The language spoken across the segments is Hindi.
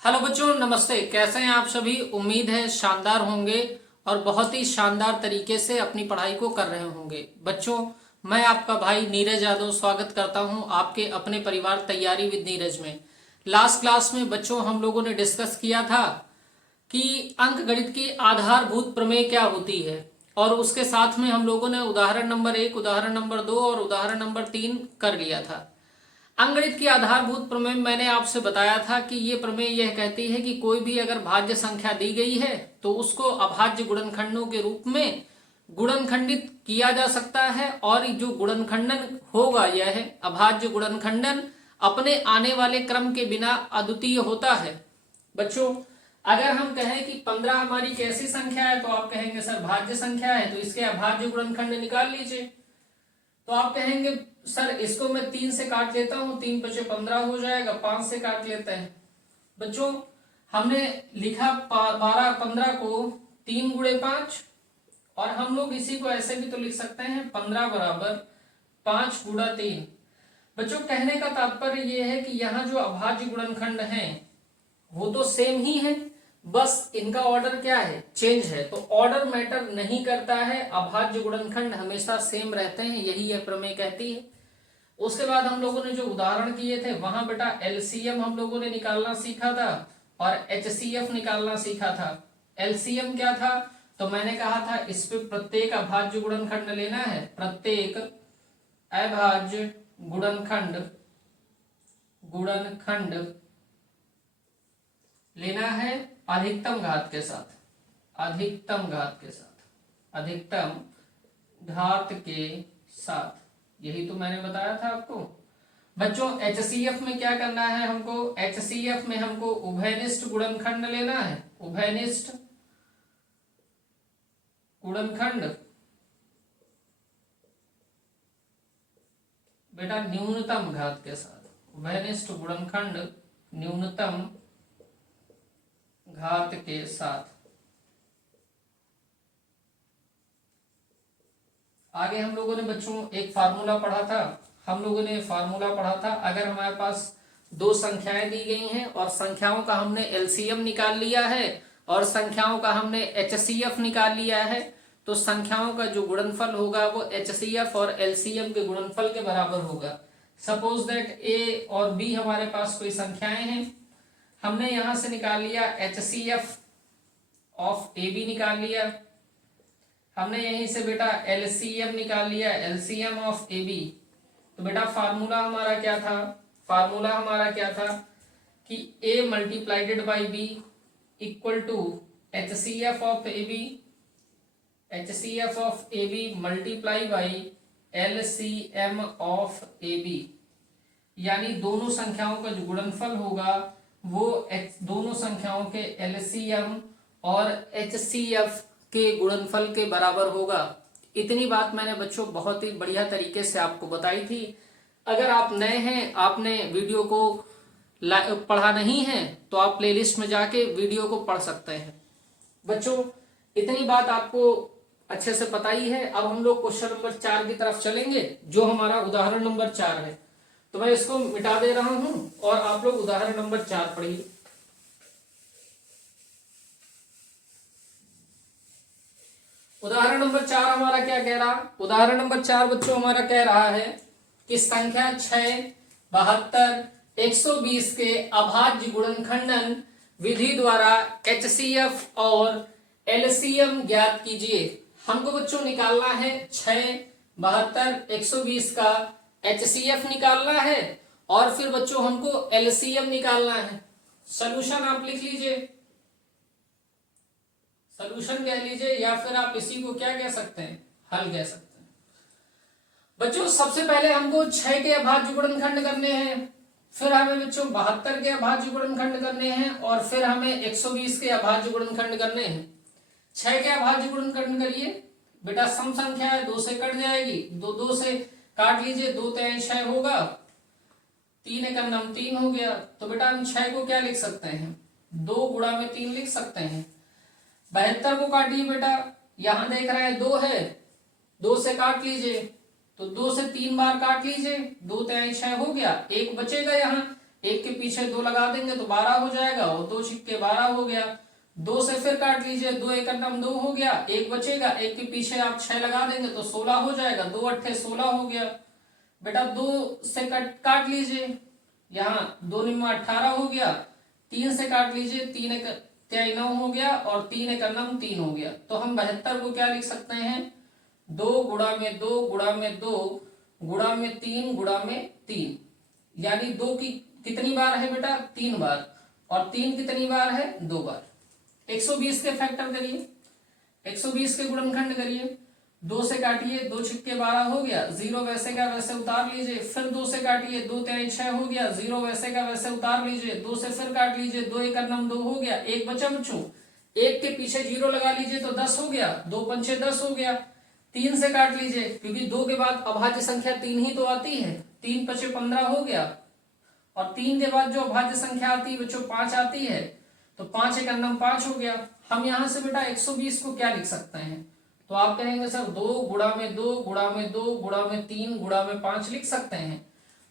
हेलो बच्चों, नमस्ते। कैसे हैं आप सभी? उम्मीद है शानदार होंगे और बहुत ही शानदार तरीके से अपनी पढ़ाई को कर रहे होंगे। बच्चों, मैं आपका भाई नीरज यादव स्वागत करता हूं आपके अपने परिवार तैयारी विद नीरज में। लास्ट क्लास में बच्चों हम लोगों ने डिस्कस किया था कि अंक गणित की आधारभूत प्रमेय क्या होती है, और उसके साथ में हम लोगों ने उदाहरण नंबर 1, उदाहरण नंबर 2 और उदाहरण नंबर 3 कर लिया था। अंगणित की आधारभूत प्रमेय मैंने आपसे बताया था कि ये प्रमेय यह कहती है कि कोई भी अगर भाज्य संख्या दी गई है तो उसको अभाज्य गुणनखंडों के रूप में गुणनखंडित किया जा सकता है, और जो गुणनखंडन होगा यह है अभाज्य गुणनखंडन अपने आने वाले क्रम के बिना अद्वितीय होता है। बच्चों, अगर हम कहें कि 15 हमारी कैसी संख्या है तो आप कहेंगे सर भाज्य संख्या है, तो इसके अभाज्य गुणनखंड निकाल लीजिए। तो आप कहेंगे सर इसको मैं 3 से काट लेता हूं, 3 बचे 15 हो जाएगा, 5 से काट लेते हैं। बच्चों, हमने लिखा 12 15 को 3 गुणे 5, और हम लोग इसी को ऐसे भी तो लिख सकते हैं 15 बराबर 5 गुणा 3। बच्चों, कहने का तात्पर्य यह है कि यहाँ जो अभाज्य गुणनखंड है वो तो सेम ही है, बस इनका ऑर्डर क्या है, चेंज है। तो ऑर्डर मैटर नहीं करता है, अभाज्य गुणनखंड हमेशा सेम रहते हैं, यही यह प्रमेय कहती है। उसके बाद हम लोगों ने जो उदाहरण किए थे वहां बेटा एलसीएम हम लोगों ने निकालना सीखा था और एचसीएफ निकालना सीखा था। एलसीएम क्या था? तो मैंने कहा था इस पे प्रत्येक अभाज्य गुणनखंड लेना है, प्रत्येक अभाज्य गुणनखंड गुणनखंड लेना है अधिकतम घात के साथ, अधिकतम घात के साथ, अधिकतम घात के साथ। यही तो मैंने बताया था आपको। बच्चों, एचसीएफ में क्या करना है हमको? एचसीएफ में हमको उभयनिष्ठ गुणनखंड लेना है, उभयनिष्ठ गुणनखंड बेटा न्यूनतम घात के साथ, उभयनिष्ठ गुणनखंड न्यूनतम घात के साथ। आगे हम लोगों ने बच्चों एक फार्मूला पढ़ा था, अगर हमारे पास दो संख्याएं दी गई हैं और संख्याओं का हमने एलसीएम निकाल लिया है और संख्याओं का हमने एचसीएफ निकाल लिया है, तो संख्याओं का जो गुणनफल होगा वो एचसीएफ और एलसीएम के गुणनफल के बराबर होगा। सपोज दैट ए और बी हमारे पास कोई संख्याएं हैं, हमने यहां से निकाल लिया एचसीएफ ऑफ ए बी निकाल लिया, हमने यहीं से बेटा एलसीएम निकाल लिया, एलसीएम ऑफ ए बी। तो बेटा फार्मूला हमारा क्या था कि a multiplied by b equal to HCF of a b multiply by LCM of a b. यानी दोनों संख्याओं का जो गुणनफल होगा वो दोनों संख्याओं के एलसीएम और एचसीएफ के गुणनफल के बराबर होगा। इतनी बात मैंने बच्चों बहुत ही बढ़िया तरीके से आपको बताई थी। अगर आप नए हैं, आपने वीडियो को पढ़ा नहीं है, तो आप प्लेलिस्ट में जाके वीडियो को पढ़ सकते हैं। बच्चों, इतनी बात आपको अच्छे से पता ही है। अब हम लोग क्वेश्चन नंबर 4 की तरफ चलेंगे, जो हमारा उदाहरण नंबर 4 है। तो मैं इसको मिटा दे रहा हूं और आप लोग उदाहरण नंबर 4 पढ़िए। उदाहरण नंबर 4 हमारा क्या कह रहा? उदाहरण नंबर 4 बच्चों हमारा कह रहा है कि संख्या 6, 72, 120 के अभाज्य गुणनखंडन विधि द्वारा एचसीएफ और एलसीएम ज्ञात कीजिए। हमको बच्चों निकालना है 6, 72, 120 का एचसीएफ निकालना है और फिर बच्चों हमको एलसीएम निकालना है। सॉल्यूशन आप लिख लीजिए, सॉल्यूशन कह लीजिए, या फिर आप इसी को क्या कह सकते हैं, हल कह सकते हैं। बच्चों, सबसे पहले हमको 6 के अभाज्य गुणनखंड करने हैं, फिर हमें बच्चों 72 के अभाज्य गुणनखंड करने हैं और फिर हमें 120 के अभाज्य गुणनखंड करने हैं। 6 के अभाज्य गुणनखंड करिए बेटा, सम संख्या है, 2 से कट जाएगी, 2 से काट लीजिए, 2 3 6 होगा, 3 1 9 3 हो गया। तो बेटा हम 6 को क्या लिख सकते हैं, 2 गुणा में 3 लिख सकते हैं। 72 को काटिए बेटा, यहां देख रहे हैं 2 है, 2 से काट लीजिए, तो 2 से 3 बार काट लीजिए, 2 3 6 हो गया, एक बचेगा यहाँ एक के पीछे 2 लगा देंगे तो 12 हो जाएगा, और 2 छिक्के 12 हो गया। 2 से फिर काट लीजिए, 2 एक अन्नम 2 हो गया, एक बचेगा, एक के पीछे आप 6 लगा देंगे तो 16 हो जाएगा, 2 अट्ठे 16 हो गया। बेटा 2 से काट लीजिए, यहाँ 2 निम्मा 18 हो गया, 3 से काट लीजिए, 3 एक 9 हो गया, और 3 एक अन्नम 3 हो गया। तो हम 72 को क्या लिख सकते हैं, 2 गुणा में 2 गुणा में 2 गुणा में 3 गुणा में 3, यानी 2 की कितनी बार है बेटा, 3 बार, और 3 कितनी बार है, 2 बार। 120 के फैक्टर करिए, 120 के गुणनखंड करिए, 2 से काटिए, 2 छिक्के 12 हो गया, 0 वैसे का वैसे उतार लीजिए, फिर 2 से काटिए, 2 तिहाई 6 हो गया, 0 वैसे का वैसे उतार लीजिए, 2 से फिर काट लीजिए, 2 एक अन्नम 2 हो गया, एक बचा बच्चों, एक के पीछे 0 लगा लीजिए तो 10 हो गया, 2 पंचे 10 हो गया। 3 से काट लीजिए, क्योंकि 2 के बाद अभाज्य संख्या 3 ही तो आती है, 3 पचे 15 हो गया, और 3 के बाद जो अभाज्य संख्या आती है बच्चों 5 आती है, तो 5 एक अन्नम 5 हो गया। हम यहां से बेटा 120 को क्या लिख सकते हैं, तो आप कहेंगे सर 2 गुणा में 2 गुणा में 2 गुणा में 3 गुणा में 5 लिख सकते हैं।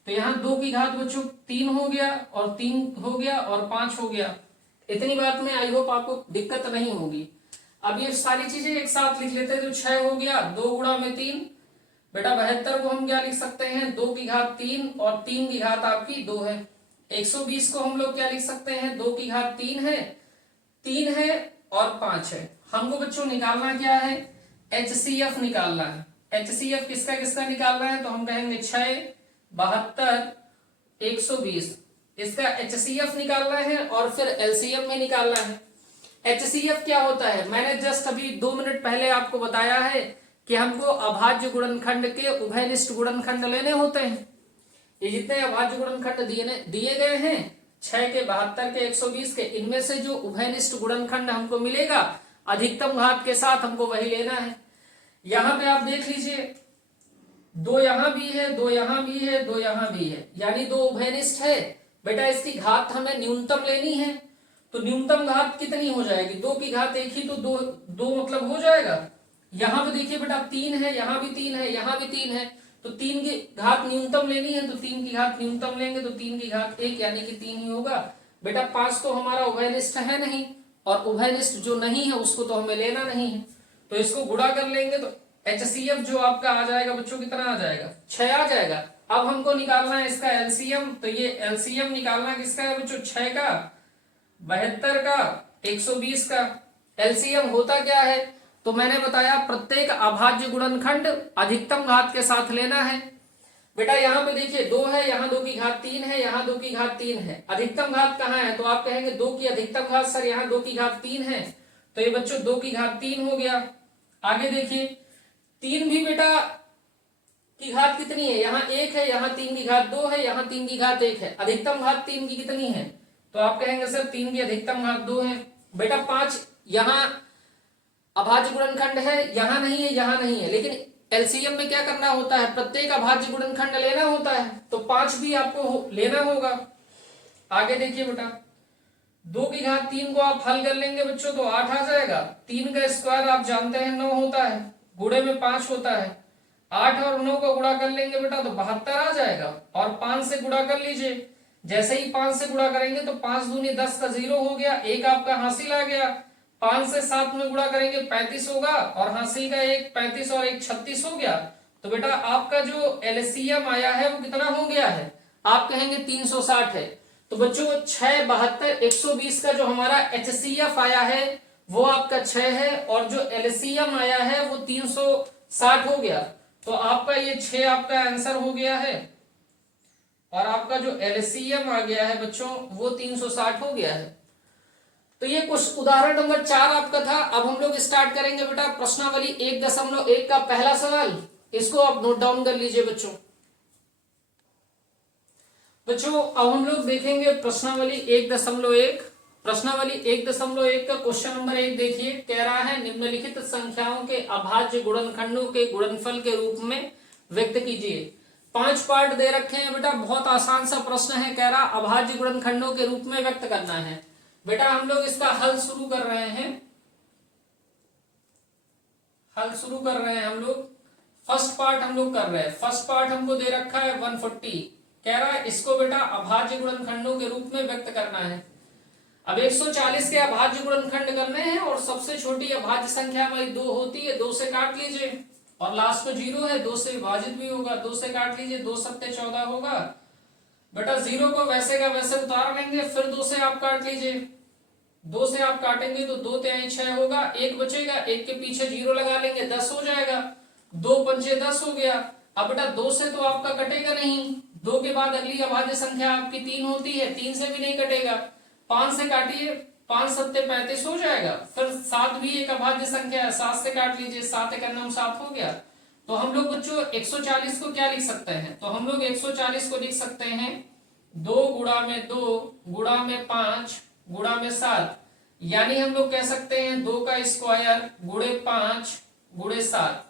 तो यहाँ 2 की घात बच्चों 3 हो गया, और 3 हो गया, और 5 हो गया। इतनी बात में आई होप आपको दिक्कत नहीं होगी। अब ये सारी चीजें एक साथ लिख लेते हैं, तो 6 हो गया, 2 गुणा में 3, बेटा 72 को हम क्या लिख सकते हैं, 2 की घात 3, और 3 की घात आपकी 2 है। 120 को हम लोग क्या लिख सकते हैं, 2 की घात 3 है, 3 है और 5 है। हमको बच्चों निकालना क्या है, HCF निकालना है। HCF किसका किसका निकालना है, तो हम कहेंगे 6, 72, 120, इसका HCF निकालना है, और फिर LCM में निकालना है। HCF क्या होता है, मैंने जस्ट अभी 2 मिनट पहले आपको बताया है कि हमको अभाज्य गुणनखंड के उभयनिष्ठ गुणनखंड लेने होते हैं। ये जितने अभाज्य गुणनखंड दिए गए हैं, 6 के 72 के 120 के, इनमें से जो उभयनिष्ठ गुणनखंड हमको मिलेगा अधिकतम घात के साथ, हमको वही लेना है। यहां पे आप देख लीजिए, 2 यहां भी है, 2 यहां भी है, 2 यहां भी है, यानी 2 उभयनिष्ठ है। बेटा इसकी घात हमें न्यूनतम लेनी है, तो न्यूनतम घात कितनी हो जाएगी, 2 की घात 1 ही, तो 2 मतलब हो जाएगा। यहां पे देखिए बेटा 3 है, यहां भी 3 है, यहां भी 3 है, तो 3 की घात न्यूनतम लेनी है, तो 3 की घात न्यूनतम लेंगे तो 3 की घात 1, यानी कि 3 ही होगा। बेटा 5 तो हमारा उभयनिष्ठ है नहीं, और उभयनिष्ठ जो नहीं है उसको तो हमें लेना नहीं है, तो इसको गुणा कर लेंगे तो HCF जो आपका आ जाएगा बच्चों, कितना आ जाएगा, 6 आ जाएगा। अब हमको निकालना है इसका LCM, तो ये LCM निकालना किसका है बच्चों, 6 का, 72 का, 120 का। LCM होता क्या है, तो मैंने बताया प्रत्येक अभाज्य गुणनखंड अधिकतम घात के साथ लेना है। बेटा यहाँ पे देखिए 2 है, यहाँ 2 की घात 3 है, यहाँ 2 की घात 3 है, अधिकतम घात कहाँ है, तो आप कहेंगे 2 की अधिकतम घात, सर यहाँ 2 की घात 3 है, तो ये बच्चों 2 की घात 3 हो गया। आगे देखिए 3 भी बेटा की घात कितनी है, यहाँ 1 है, यहाँ 3 की घात 2 है, यहाँ 3 की घात 1 है, अधिकतम घात 3 की कितनी है, तो आप कहेंगे सर 3 की अधिकतम घात 2 है। बेटा 5 यहाँ अभाज्य गुणनखंड है, यहां नहीं है, यहां नहीं है, लेकिन LCM में क्या करना होता है, प्रत्येक अभाज्य गुणनखंड लेना होता है, तो 5 भी आपको लेना होगा। आगे देखिए बेटा 2 की घात 3 को आप हल कर लेंगे बच्चों तो 8 आ जाएगा। 3 का स्क्वायर आप जानते हैं 9 होता है, गुणे में 5 होता है, 8 और 9 को गुणा कर लेंगे बेटा तो 72 आ जाएगा, और 5 से गुणा कर लीजिए। जैसे ही 5 से गुणा करेंगे तो 5 दूनी 10 का 0 हो गया, एक आपका हासिल आ गया। 5 से 7 में गुणा करेंगे 35 होगा, और हासिल का एक 35 और एक 36 हो गया। तो बेटा आपका जो LCM आया है वो कितना हो गया है, आप कहेंगे 360 है। तो बच्चों 6, 72, 120 का जो हमारा HCF आया है वो आपका 6 है, और जो LCM आया है वो 360 हो गया। तो आपका ये 6 आपका आंसर हो गया है, और आपका जो LCM आ गया है बच्चों वो 360 हो गया है। तो ये कुछ उदाहरण नंबर 4 आपका था। अब हम लोग स्टार्ट करेंगे बेटा प्रश्नावली 1.1 का पहला सवाल, इसको आप नोट डाउन कर लीजिए बच्चों। बच्चों अब हम लोग देखेंगे प्रश्नावली 1.1। प्रश्नावली 1.1 का क्वेश्चन नंबर 1 देखिए, कह रहा है निम्नलिखित संख्याओं के अभाज्य गुणनखंडों के गुणनफल के रूप में व्यक्त कीजिए। 5 पार्ट दे रखे हैं बेटा, बहुत आसान सा प्रश्न है, कह रहा अभाज्य गुणनखंडों के रूप में व्यक्त करना है। बेटा हम लोग इसका हल शुरू कर रहे हैं, हम लोग फर्स्ट पार्ट हम लोग कर रहे हैं। फर्स्ट पार्ट हमको दे रखा है 140, कह रहा है इसको बेटा अभाज्य गुणनखंडों के रूप में व्यक्त करना है। अब 140 के अभाज्य गुणनखंड करने हैं और सबसे छोटी अभाज्य संख्या हमारी 2 होती है, 2 से काट लीजिए और लास्ट में 0 है, 2 से विभाजित भी होगा, 2 से काट लीजिए, 2 सत्ते 14 होगा बेटा। 0 को वैसे का वैसे उतार लेंगे, फिर 2 से आप काट लीजिए, 2 से आप काटेंगे तो 2 तिहाई 6 होगा, 1 बचेगा, 1 के पीछे 0 लगा लेंगे, 10 हो जाएगा, 2 पंचे 10 हो गया। अब बेटा 2 से तो आपका कटेगा नहीं, 2 के बाद अगली अभाज्य संख्या आपकी 3 होती है, 3 से भी नहीं कटेगा, 5 से काटिए, 5 सत्ते 35 हो जाएगा, फिर 7 भी एक अभाज्य संख्या है, 7 से काट लीजिए, 7 एक अन्नम 7 हो गया। तो हम लोग बच्चों 140 को क्या लिख सकते हैं, तो हम लोग 140 को लिख सकते हैं 2 गुणा में 2 गुणा में 5 गुणा में 7, यानी हम लोग कह सकते हैं 2 का स्क्वायर गुणे 5 गुणे 7।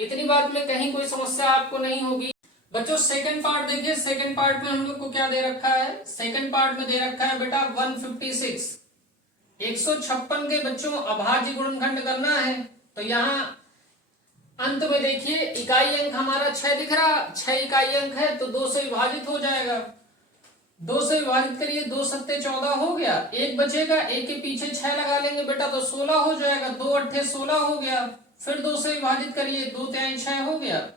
इतनी बात में कहीं कोई समस्या आपको नहीं होगी। बच्चों सेकंड पार्ट देखिए, सेकंड पार्ट में हम लोग को क्या दे रखा है, सेकंड पार्ट में दे रखा है बेटा 156, 156 के बच्चों अभाज्य गुणनखंड करना है। तो यहाँ अंत में देखिए इकाई अंक हमारा 6 दिख रहा, 6 इकाई अंक है तो 2 से विभाजित हो जाएगा, 2 से विभाजित करिए, 2 सत्ते 14 हो गया, 1 बचेगा, 1 के पीछे 6 लगा लेंगे बेटा तो 16 हो जाएगा, 2 अट्ठे 16 हो गया, फिर 2 से विभाजित करिए, 2 तिहाई 6 हो गया,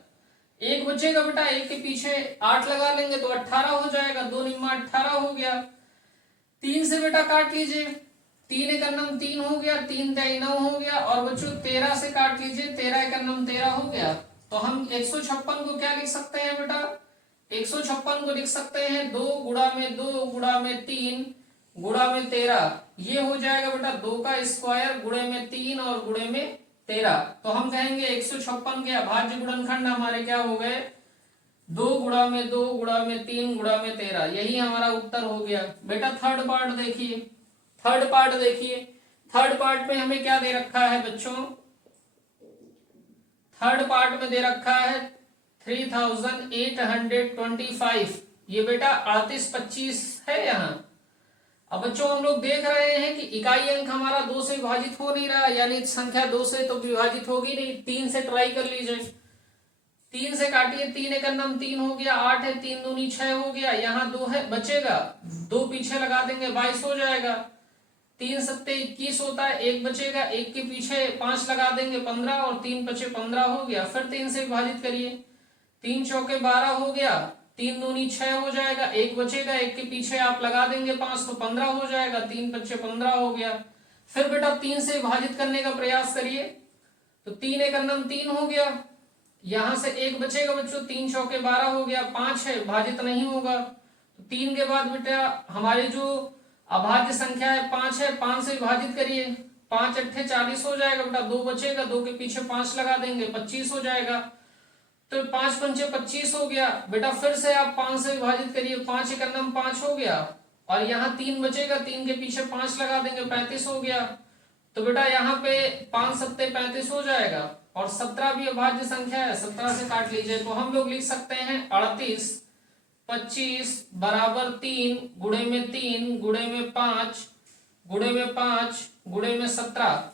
1 बचेगा बेटा, 1 के पीछे 8 लगा लेंगे तो 18 हो जाएगा, 2 निम्मा 18 हो गया। 3 से बेटा काट लीजिए, 3 एक अन्नम 3 हो गया, 3 तिहाई 9 हो गया, और बच्चों 13 से काट लीजिए, 13 एक अन्नम 13 हो गया। तो हम 156 को क्या लिख सकते हैं बेटा, 156 को लिख सकते हैं 2 गुणा में 2 गुणा में 3 गुणा में 13, ये हो जाएगा बेटा 2 का स्क्वायर गुणे में 3 और गुणे में 13। तो हम कहेंगे 156 के अभाज्य गुणनखंड हमारे क्या हो गए, 2 गुणा में 2 गुणा में 3 गुणा में 13, यही हमारा उत्तर हो गया। बेटा थर्ड पार्ट देखिए, थर्ड पार्ट देखिए, थर्ड पार्ट में हमें क्या दे रखा है बच्चों, थर्ड पार्ट में दे रखा है 3825, ये बेटा 3825 है यहाँ। अब बच्चों हम लोग देख रहे हैं कि इकाई अंक हमारा 2 से विभाजित हो नहीं रहा, यानी संख्या 2 से तो विभाजित होगी नहीं, 3 से ट्राई कर लीजिए, 3 से काटिए, 3 एक अन्नम 3 हो गया, 8 है, 3 दूनी 6 हो गया, यहाँ 2 है बचेगा, 2 पीछे लगा देंगे 22 हो जाएगा, 3 सत्ते 21 होता है, 1 बचेगा, 1 के पीछे 5 लगा देंगे 15 और 3 बचे 15 हो गया, फिर 3 से विभाजित करिए, 3 चौके 12 हो गया, 3 दूनी 6 हो जाएगा, 1 बचेगा, 1 के पीछे आप लगा देंगे 5 तो 15 हो जाएगा, 3 बचे 15 हो गया। फिर बेटा 3 से विभाजित करने का प्रयास करिए, तो 3 एक अन्नम 3 हो गया, यहां से 1 बचेगा बच्चों, 3 चौके 12 हो गया, 5 है विभाजित नहीं होगा, तो 3 के बाद बेटा हमारी जो अभाज्य संख्या है 5 है, 5 से विभाजित करिए, 5 अट्ठे 40 हो जाएगा बेटा, 2 बचेगा, 2 के पीछे 5 लगा देंगे 25 हो जाएगा, तो 5 पंचे 25 हो गया बेटा, फिर से आप 5 से विभाजित करिए, 5 एक अन्नम 5 हो गया, और यहाँ 3 बचेगा, 3 के पीछे 5 लगा देंगे 35 हो गया, तो बेटा यहाँ पे 5 सत्ते 35 हो जाएगा, और 17 भी अभाज्य संख्या है, 17 से काट लीजिए, तो हम लोग लिख सकते हैं 38 25 बराबर 3 गुणे में 3 गुणे में 5 गुणे में 5 गुणे में 17।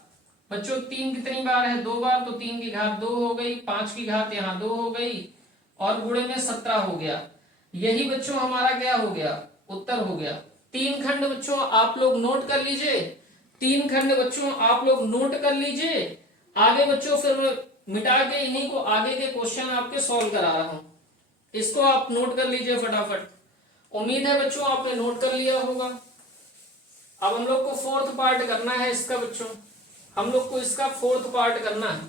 बच्चों 3 कितनी बार है, 2 बार, तो 3 की घात 2 हो गई, 5 की घात यहाँ 2 हो गई, और गुणे में 17 हो गया। यही बच्चों हमारा क्या हो गया, उत्तर हो गया। 3 खंड बच्चों आप लोग नोट कर लीजिए, 3 खंड बच्चों आप लोग नोट कर लीजिए, आगे बच्चों फिर मिटा के इन्हीं को आगे के क्वेश्चन आपके सॉल्व करा रहा हूं, इसको आप नोट कर लीजिए फटाफट। उम्मीद है बच्चों आपने नोट कर लिया होगा। अब हम लोग को फोर्थ पार्ट करना है इसका बच्चों, हम लोग को इसका फोर्थ पार्ट करना है।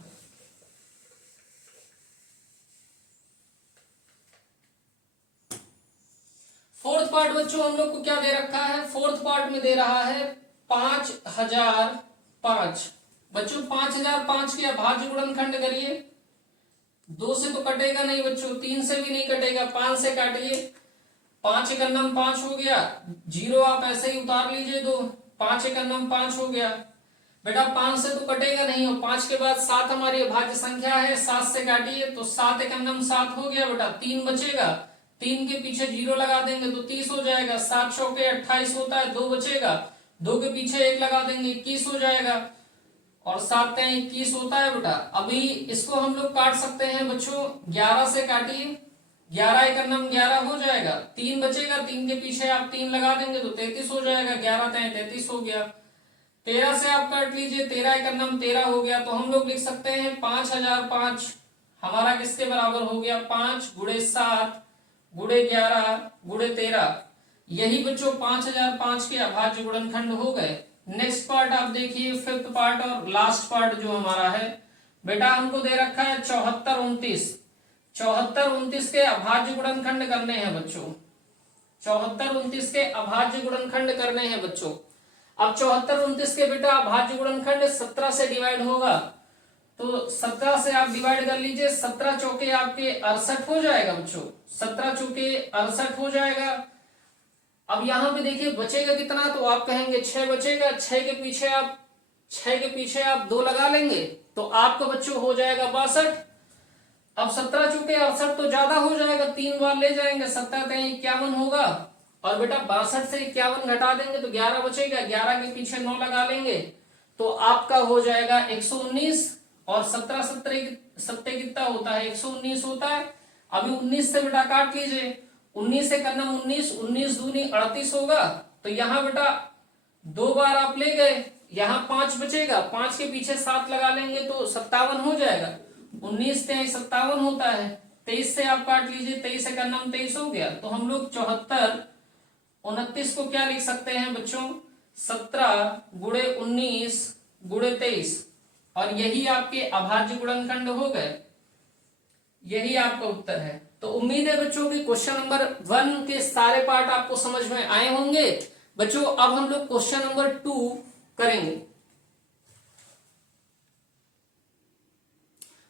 फोर्थ पार्ट बच्चों हम लोग को क्या दे रखा है, फोर्थ पार्ट में दे रहा है 5005। बच्चों 5005 के अभाज्य गुणनखंड करिए, 2 से तो कटेगा नहीं बच्चों, 3 से भी नहीं कटेगा, 5 से काटिए, 5 एक अन्नम 5 हो गया, 0 आप ऐसे ही उतार लीजिए, 2 5 एक अन्नम 5 हो गया बेटा, 5 से तो कटेगा नहीं, और 5 के बाद 7 हमारी अभाज्य संख्या है, 7 से काटिए, तो 7 एक अन्नम 7 हो गया बेटा, 3 बचेगा, 3 के पीछे 0 लगा देंगे तो 30 हो जाएगा, 7 चौके 28 होता है, 2 बचेगा, 2 के पीछे 1 लगा देंगे 21 हो जाएगा, और 7 का 21 होता है बेटा। अभी इसको हम लोग काट सकते हैं बच्चों, 11 से काटिए, 11 एकर नम 11 हो जाएगा, 3 बचेगा, 3 के पीछे आप 3 लगा देंगे तो 33 हो जाएगा, 11 तय 33 हो गया। 13 से आप काट लीजिए, 13 एकर नम 13 हो गया, तो हम लोग लिख सकते हैं 5005 हमारा किसके बराबर हो गया, 5 गुणे 7 गुणे 11 गुणे 13। यही बच्चों 5005 के अभाज्य गुणनखंड हो गए। नेक्स्ट पार्ट आप देखिए, फिफ्थ पार्ट और लास्ट पार्ट जो हमारा है बेटा, हमको दे रखा है 74 29। 74 29 के अभाज्य गुणनखंड करने हैं बच्चों, 74 29 के अभाज्य गुणनखंड करने हैं बच्चों। अब 74 29 के बेटा अभाज्य गुणनखंड 17 से डिवाइड होगा, तो 17 से आप डिवाइड कर लीजिए, 17 चौके आपके 68 हो जाएगा बच्चों, 17 चौके 68 हो जाएगा। अब यहां पे देखिए बचेगा कितना, तो आप कहेंगे 6 बचेगा, 6 के पीछे आप 2 लगा लेंगे तो आपका बच्चों हो जाएगा 62। अब 17 चौके 68 तो ज्यादा हो जाएगा, 3 बार ले जाएंगे, 17 का 51 होगा, और बेटा 62 से 51 घटा देंगे तो 11 बचेगा, 11 के पीछे 9 लगा लेंगे तो आपका हो जाएगा 119। और 17 सत्ते कितना होता है, 119 होता है। अभी 19 से बेटा काट लीजिए, 19 से करना 19, 19 दूनी 38 होगा, तो यहाँ बेटा 2 बार आप ले गए, यहाँ 5 बचेगा, 5 के पीछे 7 लगा लेंगे तो 57 हो जाएगा, 19 से 57 होता है। 23 से आप काट लीजिए, 23 से करना 23 हो गया, तो हम लोग 74 29 को क्या लिख सकते हैं बच्चों, 17 गुणे 19 गुणे 23, और यही आपके अभाज्य गुणनखंड हो गए, यही आपका उत्तर है। तो उम्मीद है बच्चों की क्वेश्चन नंबर 1 के सारे पार्ट आपको समझ में आए होंगे बच्चों। अब हम लोग क्वेश्चन नंबर 2 करेंगे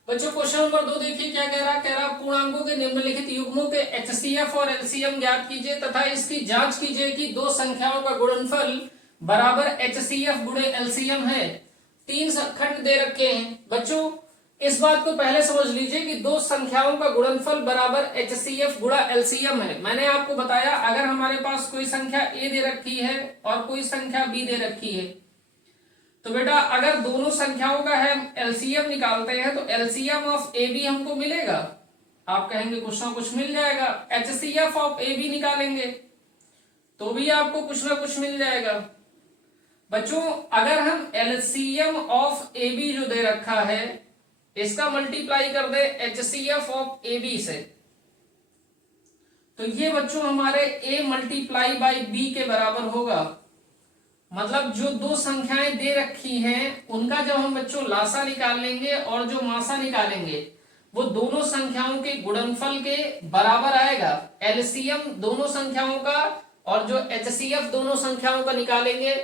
बच्चों। क्वेश्चन नंबर 2 देखिए क्या कह रहा पूर्णांकों के निम्नलिखित युग्मों के एचसीएफ और एलसीएम ज्ञात कीजिए तथा इसकी जांच कीजिए कि दो संख्याओं का गुणनफल बराबर एचसीएफ गुणे एलसीएम है। 3 खंड दे रखे हैं बच्चों, इस बात को पहले समझ लीजिए कि दो संख्याओं का गुणनफल बराबर एचसीएफ गुणा एलसीएम है। मैंने आपको बताया अगर हमारे पास कोई संख्या ए दे रखी है और कोई संख्या बी दे रखी है, तो बेटा अगर दोनों संख्याओं का हम एलसीएम निकालते हैं तो एलसीएम ऑफ ए बी हमको मिलेगा, आप कहेंगे कुछ ना कुछ मिल जाएगा। एचसीएफ ऑफ ए बी निकालेंगे तो भी आपको कुछ ना कुछ मिल जाएगा। बच्चों अगर हम एलसीएम ऑफ ए बी जो दे रखा है इसका मल्टीप्लाई कर दे एचसीएफ ऑफ ए बी से, तो ये बच्चों हमारे a मल्टीप्लाई बाई बी के बराबर होगा। मतलब जो दो संख्याएं दे रखी हैं उनका जब हम बच्चों लासा निकाल लेंगे और जो मासा निकालेंगे वो दोनों संख्याओं के गुणनफल के बराबर आएगा। एलसीएम दोनों संख्याओं का और जो एचसीएफ दोनों संख्याओं का निकालेंगे,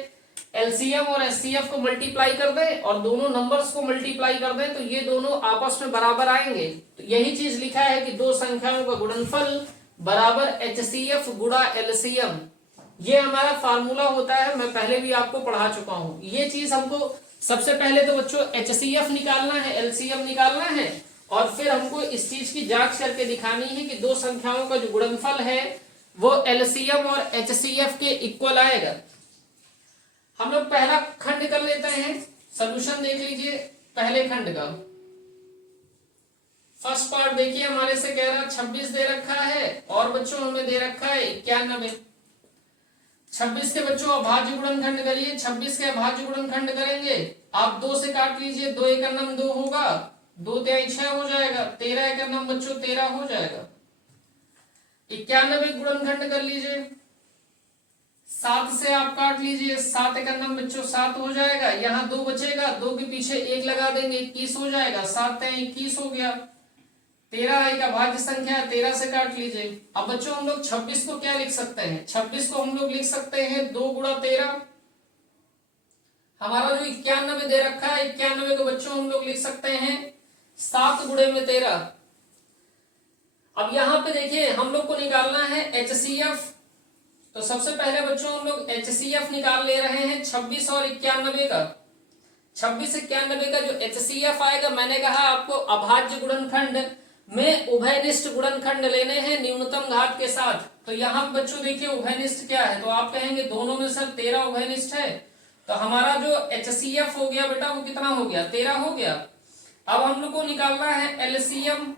एलसीएम और एचसीएफ को मल्टीप्लाई कर दें और दोनों नंबर्स को मल्टीप्लाई कर दें तो ये दोनों आपस में बराबर आएंगे। तो यही चीज लिखा है कि दो संख्याओं का गुणनफल बराबर एचसीएफ गुणा एलसीएम, ये हमारा फार्मूला होता है। मैं पहले भी आपको पढ़ा चुका हूं। ये चीज हमको सबसे पहले तो बच्चों एचसीएफ निकालना है, एलसीएम निकालना है, और फिर हमको इस चीज की जांच करके दिखानी है कि दो संख्याओं का जो गुणनफल है वो एलसीएम और एचसीएफ के इक्वल आएगा। हम लोग पहला खंड कर लेते हैं, सॉल्यूशन देख लीजिए पहले खंड का। फर्स्ट पार्ट देखिए हमारे से कह रहा 26 दे रखा है और बच्चों हमें दे रखा है 91। 26 के बच्चों अभाज्य गुणनखंड करिए, 26 के अभाज्य गुणनखंड करेंगे आप 2 से काट लीजिए, 2 एकर नम 2 होगा, 2 तिहाई 6 हो जाएगा, 13 एकर नम बच्चों 13 हो जाएगा। 91 गुणनखंड कर लीजिए, 7 से आप काट लीजिए, 7 एकर नम बच्चों 7 हो जाएगा, यहाँ 2 बचेगा, 2 के पीछे 1 लगा देंगे 21 हो जाएगा, 7 तिहाई 21 हो गया। 13 एक अभाज्य संख्या है, 13 से काट लीजिए। अब बच्चों हम लोग 26 को क्या लिख सकते हैं, 26 को हम लोग लिख सकते हैं 2 गुणा 13। हमारा जो 91 दे रखा है 91 को बच्चों हम लोग लिख सकते हैं 7 गुणे में 13। अब यहाँ पे देखिए हम लोग को निकालना है एचसीएफ, तो सबसे पहले बच्चों हम लोग एचसीएफ निकाल ले रहे हैं 26 और 91 का। 26 91 का जो एचसीएफ आएगा, मैंने कहा आपको अभाज्य गुणनखंड में उभयनिष्ठ गुणनखंड लेने हैं न्यूनतम घात के साथ। तो यहाँ बच्चों देखिए उभयनिष्ठ क्या है, तो आप कहेंगे दोनों में सर 13 उभयनिष्ठ है, तो हमारा जो एचसीएफ हो गया बेटा वो कितना हो गया, 13 हो गया। अब हम लोग को निकालना है एलसीएम।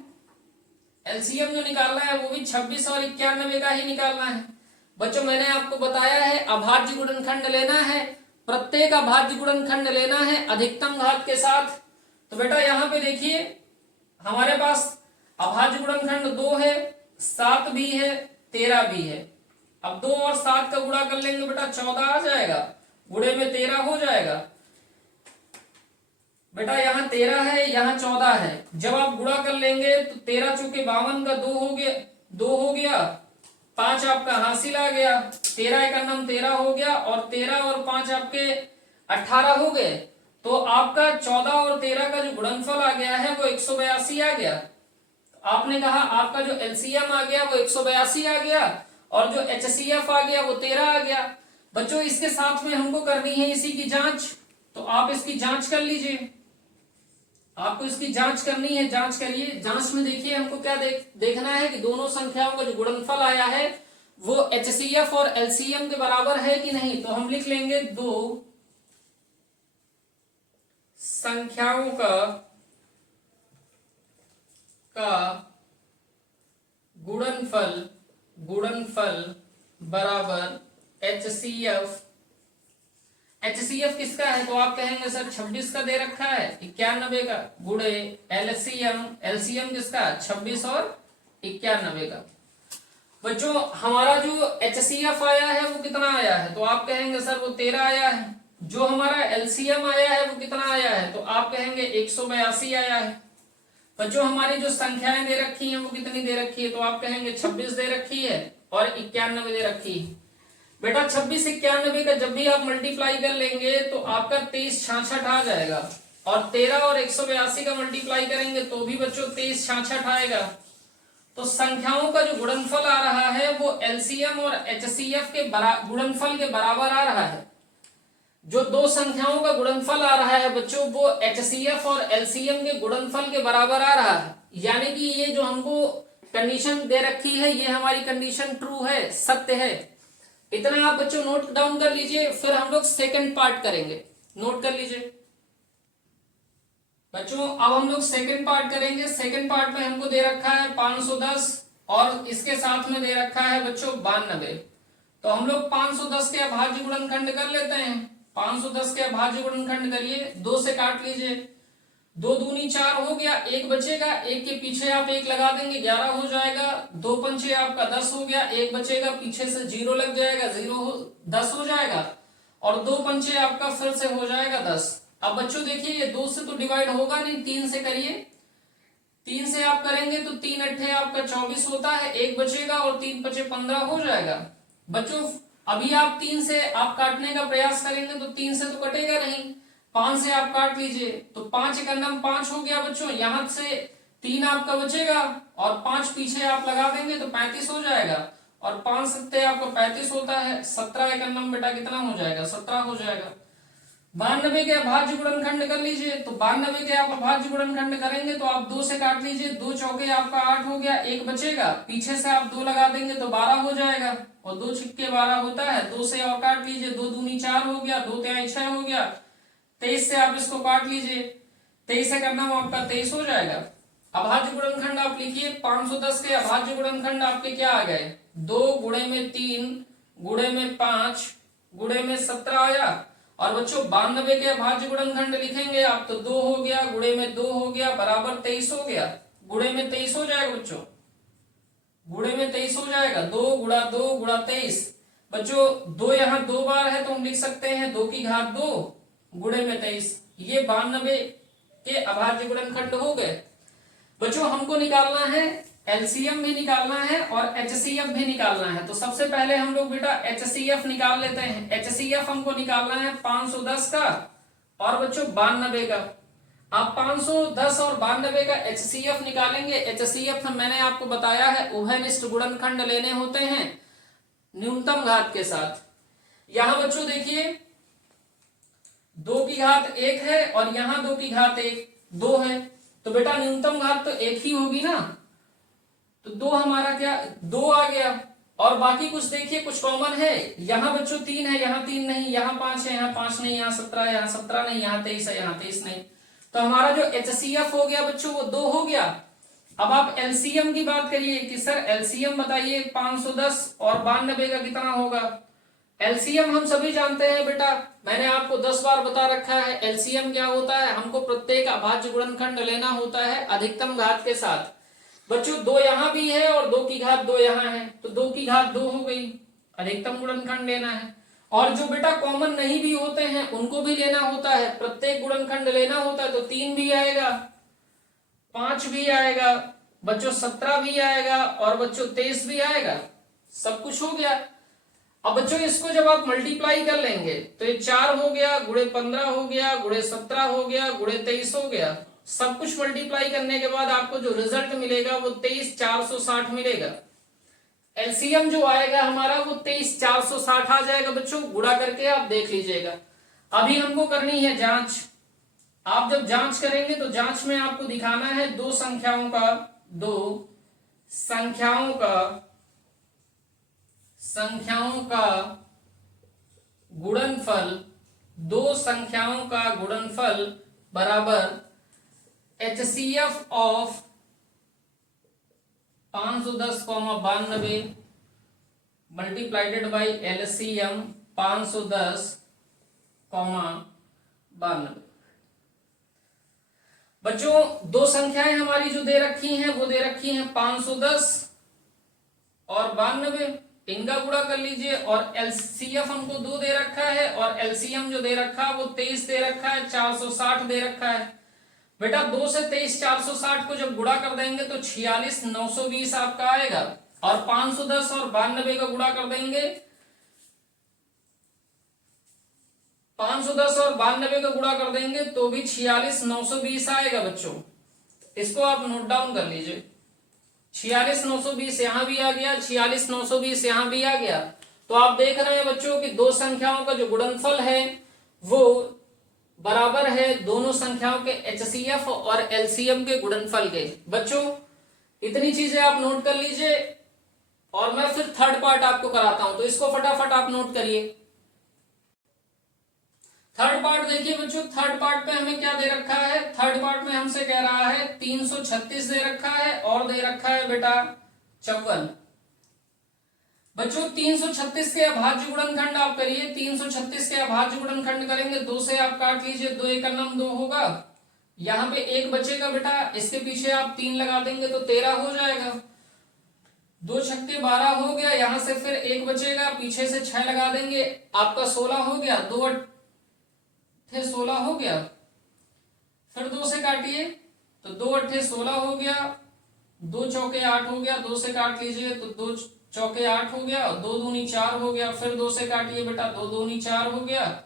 एलसीएम जो निकालना है वो भी 26 और 91 का ही निकालना है। बच्चों मैंने आपको बताया है अभाज्य गुणनखंड लेना है, प्रत्येक अभाज्य गुणनखंड लेना है अधिकतम घात के साथ। तो बेटा यहाँ पे देखिए हमारे पास अभाज्य गुणनखंड 2 है, 7 भी है, 13 भी है। अब 2 और 7 का गुणा कर लेंगे बेटा 14 आ जाएगा, गुणे में 13 हो जाएगा। बेटा यहाँ 13 है, यहाँ 14 है, जब आप गुणा कर लेंगे तो 13 चूंकि 52 का 2 हो गया, 5 आपका हासिल आ गया, 13 एक अन्नम 13 हो गया और 13 और 5 आपके 18 हो गए। तो आपका 14 और 13 का जो गुणनफल आ गया है वो 182 आ गया। आपने कहा आपका जो एलसीएम आ गया वो 182 आ गया और जो एचसीएफ आ गया वो 13 आ गया। बच्चों इसके साथ में हमको करनी है इसी की जांच, तो आप इसकी जांच कर लीजिए। आपको इसकी जांच करनी है, जांच करिए। जांच में देखिए हमको क्या देखना है कि दोनों संख्याओं का जो गुणनफल आया है वो एचसीएफ और एलसीएम के बराबर है कि नहीं। तो हम लिख लेंगे दो संख्याओं का गुणनफल बराबर एचसीएफ। एचसीएफ किसका है तो आप कहेंगे सर 26 का दे रखा है, 91 का, गुणे एलसीएम, एलसीएम किसका 26 और 91 का। बच्चों हमारा जो एचसीएफ आया है वो कितना आया है तो आप कहेंगे सर वो 13 आया है। जो हमारा एलसीएम आया है वो कितना आया है तो आप कहेंगे 182 आया है। बच्चों हमारी जो संख्याएं दे रखी हैं वो कितनी दे रखी है तो आप कहेंगे 26 दे रखी है और 91 दे रखी है। बेटा 26 91 का जब भी आप मल्टीप्लाई कर लेंगे तो आपका 23 66 आ जाएगा और 13 और 182 का मल्टीप्लाई करेंगे तो भी बच्चों 23 66 आएगा। तो संख्याओं का जो गुणनफल आ रहा है वो एलसीएम और एचसीएफ के गुणनफल के बराबर आ रहा है। जो दो संख्याओं का गुणनफल आ रहा है बच्चों वो एचसीएफ और एलसीएम के गुणनफल के बराबर आ रहा है। यानी कि ये जो हमको कंडीशन दे रखी है ये हमारी कंडीशन ट्रू है, सत्य है। इतना आप बच्चों नोट डाउन कर लीजिए, फिर हम लोग सेकंड पार्ट करेंगे। नोट कर लीजिए बच्चों, अब हम लोग सेकंड पार्ट करेंगे। सेकंड पार्ट में हमको दे रखा है 510 और इसके साथ में दे रखा है बच्चों 92। तो हम लोग 510 के अभाज्य गुणनखंड कर लेते हैं। 510 के अभाज्य गुणनखंड करिए, 2 से काट लीजिए, 2 दूनी 4 हो गया, 1 बचेगा, 1 के पीछे आप 1 लगा देंगे 11 हो जाएगा, 2 पंचे आपका 10 हो गया, 1 बचेगा, पीछे से 0 लग जाएगा, 10 हो जाएगा और 2 पंचे आपका फिर से हो जाएगा 10। अब बच्चों देखिए ये 2 से तो डिवाइड होगा नहीं, 3 से करिए। 3 से आप करेंगे तो 3 अट्ठे आपका 24 होता है, 1 बचेगा और 3 पचे 15 हो जाएगा। बच्चों अभी आप 3 से आप काटने का प्रयास करेंगे तो 3 से तो कटेगा नहीं, 5 से आप काट लीजिए तो 5 एक अन्नम 5 हो गया बच्चों, यहां से 3 आपका बचेगा और 5 पीछे आप लगा देंगे तो 35 हो जाएगा और 5 सत्ते आपका 35 होता है, 17 एक अन्नम बेटा कितना हो जाएगा 17 हो जाएगा। 92 के अभाज्य गुणनखंड कर लीजिए, तो 92 के आप अभाज्य गुणनखंड करेंगे तो आप 2 से काट लीजिए, 2 चौके आपका 8 हो गया, 1 बचेगा, पीछे से आप 2 लगा देंगे तो 12 हो जाएगा और 2 छिक्के 12 होता है, 2 से और काट लीजिए, 2 दूनी 4 हो गया, 2 तिहाई 6 हो गया, 23 से आप इसको काट लीजिए, 23 से करना आपका 23 हो जाएगा। अभाज्य गुणनखंड आप लिखिए, 510 के अभाज्य गुणनखंड आपके क्या आ गए 2 गुणे में 3 गुणे में 5 गुणे में 17 आया। और बच्चों 92 के अभाज्य गुणनखंड लिखेंगे आप तो 2 हो गया, गुणे में 2 हो गया, बराबर 23 हो गया, गुणे में 23 हो जाएगा बच्चों, गुणे में 23 हो जाएगा, 2 गुणा 2 गुणा 23। बच्चों 2 यहाँ 2 बार है तो हम लिख सकते हैं 2 की घात 2 गुणे में 23। ये 92 के अभाज्य गुणनखंड हो गए। बच्चों हमको निकालना है एलसीएम भी निकालना है और एचसीएफ भी निकालना है। तो सबसे पहले हम लोग बेटा एचसीएफ निकाल लेते हैं। एचसीएफ हमको निकालना है 510 का और बच्चों 92 का। आप 510 और 92 का एचसीएफ निकालेंगे। एचसीएफ मैंने आपको बताया है उभयनिष्ठ गुणनखंड लेने होते हैं न्यूनतम घात के साथ। यहां बच्चों देखिए 2 की घात 1 है और यहाँ 2 की घात 2 है, तो बेटा न्यूनतम घात तो 1 ही होगी ना, तो 2 हमारा क्या 2 आ गया। और बाकी कुछ देखिए कुछ कॉमन है, यहाँ बच्चों 3 है, यहाँ 3 नहीं, यहाँ 5 है, यहाँ 5 नहीं, यहाँ 17 है, यहाँ 17 नहीं, यहाँ 23 है, यहाँ 23 नहीं। तो हमारा जो एचसीएफ हो गया बच्चों वो 2 हो गया। अब आप एलसीएम की बात करिए कि सर एलसीएम बताइए 510 और 92 का कितना होगा। एलसीएम हम सभी जानते हैं बेटा, मैंने आपको 10 बार बता रखा है एलसीएम क्या होता है। हमको प्रत्येक अभाज्य गुणनखंड लेना होता है अधिकतम घात के साथ। बच्चों दो यहां भी है और 2 की घात 2 यहाँ है, तो 2 की घात 2 हो गई, अधिकतम गुणनखंड लेना है। और जो बेटा कॉमन नहीं भी होते हैं उनको भी लेना होता है, प्रत्येक गुणनखंड लेना होता है। तो 3 भी आएगा, 5 भी आएगा बच्चों, 17 भी आएगा और बच्चों 23 भी आएगा, सब कुछ हो गया। अब बच्चों इसको जब आप मल्टीप्लाई कर लेंगे तो ये 4 हो गया, गुणे 15 हो गया, गुणे 17 हो गया, गुणे 23 हो गया। सब कुछ मल्टीप्लाई करने के बाद आपको जो रिजल्ट मिलेगा वो 23,460 मिलेगा। एलसीएम जो आएगा हमारा वो 23,460 आ जाएगा बच्चों, गुणा करके आप देख लीजिएगा। अभी हमको करनी है जांच। आप जब जांच करेंगे तो जांच में आपको दिखाना है दो संख्याओं का गुणनफल, दो संख्याओं का गुणनफल बराबर HCF ऑफ 510,92 मल्टीप्लाइडेड बाई LCM 510,92। बच्चों दो संख्याएं हमारी जो दे रखी हैं वो दे रखी हैं 510 और 92, इनका गुणा कर लीजिए। और एलसीएफ हमको 2 दे रखा है और एलसीएम जो दे रखा है वो 23 दे रखा है, 460 दे रखा है। बेटा 2 से 23,460 को जब गुणा कर देंगे तो 46,920 आपका आएगा, और 510 और 92 का गुणा कर देंगे, 510 और 92 का गुणा कर देंगे तो भी 46,920 आएगा बच्चों। इसको आप नोट डाउन कर लीजिए। 46,920 यहां भी आ गया, 46,920 यहां भी आ गया। तो आप देख रहे हैं बच्चों कि दो संख्याओं का जो गुणनफल है वो बराबर है दोनों संख्याओं के HCF और LCM के गुणनफल के। बच्चों इतनी चीजें आप नोट कर लीजिए और मैं फिर थर्ड पार्ट आपको कराता हूं, तो इसको फटाफट आप नोट करिए। थर्ड पार्ट देखिए बच्चों, थर्ड पार्ट पे हमें क्या दे रखा है। थर्ड पार्ट में हमसे कह रहा है 336 दे रखा है और दे रखा है बेटा 54। बच्चों 336 के अभाज्य गुणनखंड आप करिए। 336 के अभाज्य गुणनखंड करेंगे, 2 से आप काट लीजिए, 2 एक नम 2 होगा, यहां पे 1 बचेगा बेटा, इसके पीछे आप 3 लगा देंगे तो 13 हो जाएगा। 2 छक्के 12 हो गया, यहां से फिर 1 बचेगा, पीछे से 6 लगा देंगे, आपका 16 हो गया। 2 अट्ठे 16 हो गया, फिर 2 से काटिए तो 2 अट्ठे 16 हो गया, 2 चौके 8 हो गया, 2 से काट लीजिए तो 2 चौके 8 हो गया, 2 दूनी 4 हो गया, फिर 2 से काटिए बेटा, 2 दूनी 4 हो गया,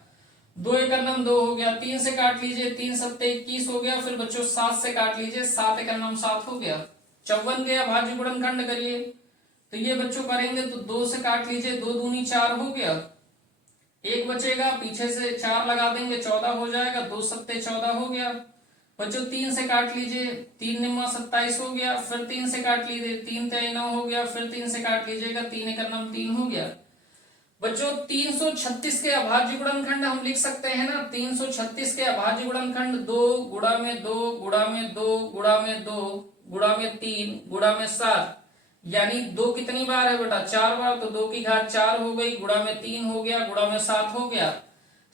2 एक नम 2 हो गया, 3 से काट लीजिए, 3 सत्ते 21 हो गया, फिर बच्चों 7 से काट लीजिए, 7 एक नम 7 हो गया। 54 के अभाज्य गुणनखंड करिए, तो ये बच्चों करेंगे तो 2 से काट लीजिए, 2 दूनी 4 हो गया, 1 बचेगा, पीछे से 4 लगा देंगे, 14 हो जाएगा, 2 सत्ते 14 हो गया। बच्चों 3 से काट लीजिए, 3 निम्मा 27 हो गया, फिर 3 से काट लीजिए, 3 3 9 हो गया, फिर 3 से काट लीजिएगा, 3 एक नम 3 हो गया। बच्चों 336 के अभाज्य गुणनखंड हम लिख सकते हैं ना। 336 के अभाज्य गुणनखंड 2 गुणा में 2 गुणा में 2 गुणा में 2 गुणा में 3 गुणा में 7, यानी 2 कितनी बार है बेटा, 4 बार, तो 2 की घात 4 हो गई, गुणा में 3 हो गया, गुणा में 7 हो गया।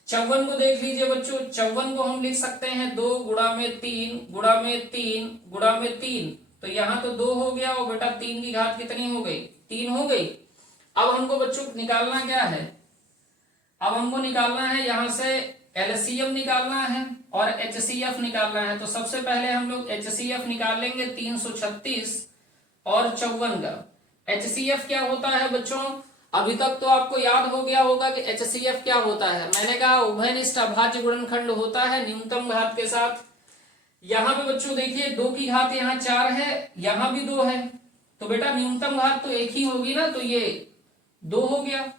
54 को देख लीजिए बच्चों, 54 को हम लिख सकते हैं 2 गुणा में 3 गुणा में 3 गुणा में 3, तो यहाँ तो 2 हो गया, और बेटा 3 की घात कितनी हो गई, 3 हो गई। अब हमको बच्चों निकालना क्या है, अब हमको निकालना है यहाँ से LCM निकालना है और HCF निकालना है। तो सबसे पहले हम लोग HCF निकाल लेंगे 336 और 54 का। HCF क्या होता है बच्चों, अभी तक तो आपको याद हो गया होगा कि HCF क्या होता है। मैंने कहा उभयनिष्ठ अभाज्य गुणनखंड होता है न्यूनतम घात के साथ। यहाँ पे बच्चों देखिए 2 की घात यहाँ 4 है, यहाँ भी 2 है, तो बेटा न्यूनतम घात तो एक ही होगी ना, तो ये 2 हो गया।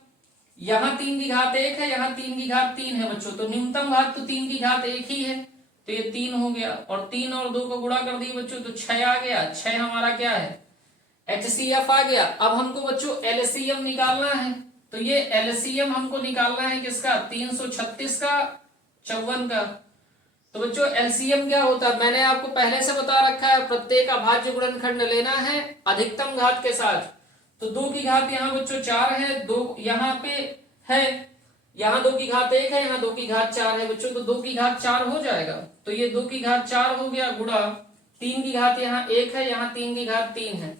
यहाँ 3 की घात 1 है, यहाँ 3 की घात 3 है बच्चों, तो न्यूनतम घात तो 3 की घात 1 ही है, तो ये 3 हो गया। और 3 और 2 को गुणा कर दिए बच्चों तो 6 आ गया। 6 हमारा क्या है, HCF आ गया। अब हमको बच्चों LCM निकालना है, तो ये LCM हमको निकालना है किसका, 336 का 54 का। तो बच्चों एलसीएम क्या होता है, मैंने आपको पहले से बता रखा है, प्रत्येक अभाज्य गुणनखंड लेना है अधिकतम घात के साथ। तो 2 की घात यहाँ बच्चों 4 है, 2 यहाँ पे है, यहाँ 2 की घात 1 है, यहाँ 2 की घात 4 है बच्चों, तो 2 की घात 4 हो जाएगा। तो ये 2 की घात 4 हो गया, गुणा 3 की घात यहाँ 1 है, यहाँ 3 की घात 3 है,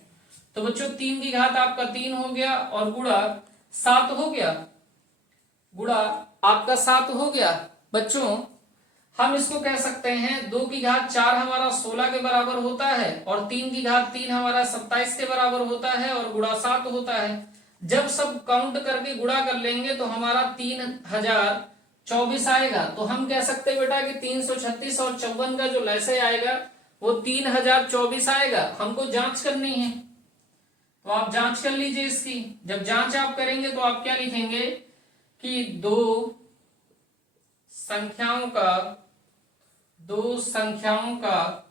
तो बच्चों 3 की घात आपका 3 हो गया, और गुणा 7 हो गया, गुणा आपका 7 हो गया। बच्चों हम इसको कह सकते हैं 2 की घात 4 हमारा 16 के बराबर होता है, और 3 की घात 3 हमारा 27 के बराबर होता है, और गुणा 7 होता है। जब सब काउंट करके गुणा कर लेंगे तो हमारा 3024 आएगा। तो हम कह सकते हैं बेटा कि 336 और 54 का जो लसागु आएगा वो 3024 आएगा। हमको जांच करनी है, तो आप जांच कर लीजिए इसकी। जब जांच आप करेंगे तो आप क्या लिखेंगे कि दो संख्याओं का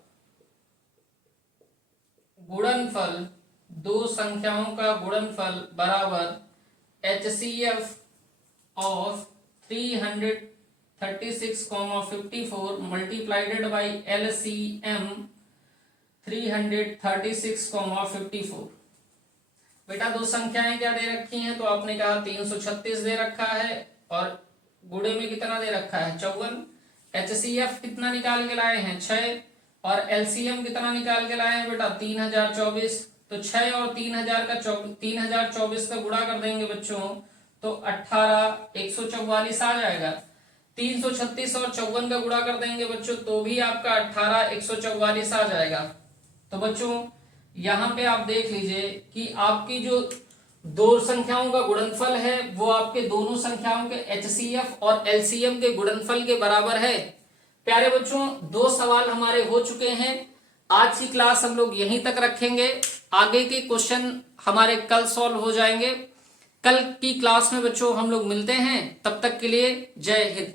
गुणनफल, 2 संख्याओं का गुणनफल बराबर HCF ऑफ 336,54 मल्टीप्लाइडेड बाई LCM 336,54। बेटा 2 संख्याएं क्या दे रखी हैं, तो आपने कहा 336 दे रखा है, और गुणे में कितना दे रखा है 54। HCF कितना निकाल के लाए हैं 6, और LCM कितना निकाल के लाए हैं बेटा 3024। तो 6 और 3024 का गुणा कर देंगे बच्चों तो 18144 आ जाएगा। 336 और 54 का गुणा कर देंगे बच्चों तो भी आपका 18144 आ जाएगा। तो बच्चों यहाँ पे आप देख लीजिए कि आपकी जो 2 संख्याओं का गुणनफल है वो आपके दोनों संख्याओं के HCF और LCM के गुणनफल के बराबर है। प्यारे बच्चों 2 सवाल हमारे हो चुके हैं। आज की क्लास हम लोग यहीं तक रखेंगे, आगे के क्वेश्चन हमारे कल सॉल्व हो जाएंगे। कल की क्लास में बच्चों हम लोग मिलते हैं, तब तक के लिए जय हिंद।